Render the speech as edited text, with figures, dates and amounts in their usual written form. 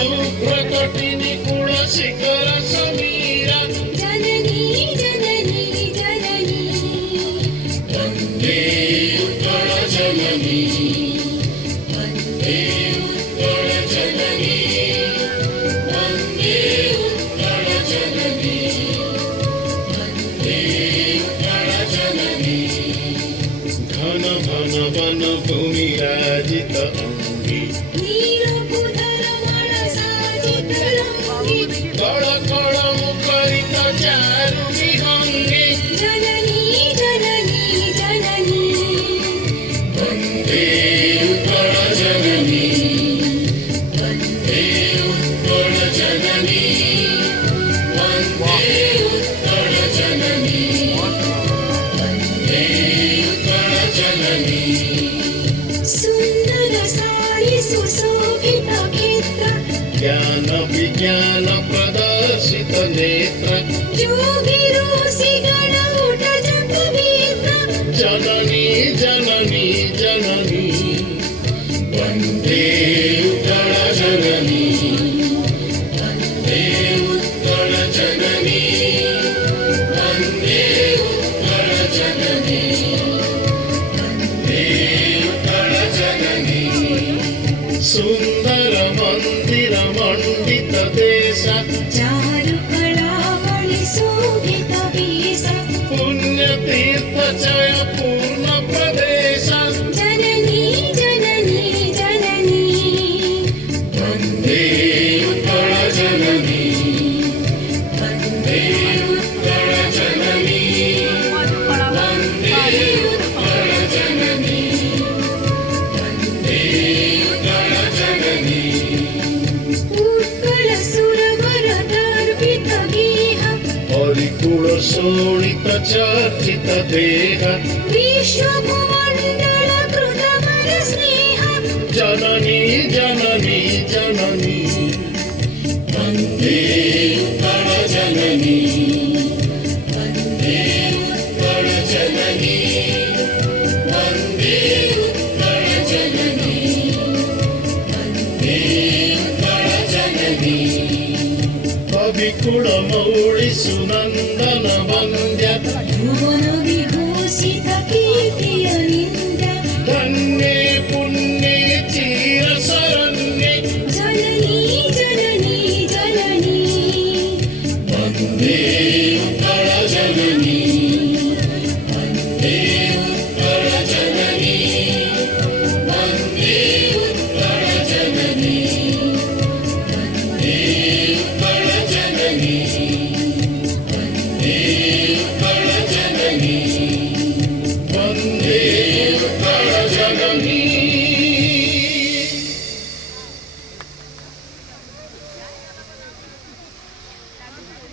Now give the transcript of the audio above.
शुभ्रतटिनि कुलशिखर समीरा जननी जननी जननी वन्दे उत्कल जननी वन्दे उत्कल जननी वन्दे उत्कल जननी वन्दे उत्कल जननी घन घन वन भूमि राजित अंगी कळ कळ मुखरित चारु विहंगे जननी जननी जननी वन्दे उत्कल जननी वन्दे उत्कल जननी वन्दे उत्कल जननी वन्दे उत्कल जननी सुन्दर सारि सुशोभित क्षेत्र ज्ञान विज्ञान प्रदर्शित नेत्र योगिरोषि गणउठ जपवीत्र जननी जननी जननी वन्दे उत्कल जननी वन्दे उत्कल जननी वन्दे उत्कल जननी वन्दे उत्कल जननी सुन्दर मन्दिर मण्डित देश चारु कलावळि शोभित वेश पुण्यतीर्थ जय पूर्ण प्रदेश जननी जननी जननी वन्दे उत्कल जननी वन्दे उत्कल जननी वन्दे उत्कल जननी वन्दे उत्कल जननी उत्कल सुरवर दर्पित गेह हरिकुल शोणित चर्चित देह विश्वभुमण्डल कृतवर स्नेह जननी जननी जननी वन्दे उत्कल जननी वन्दे उत्कल जननी वन्दे उत्कल जननी वन्दे उत्कल जननी कविकुल मौळि सुनन्दन वन्दे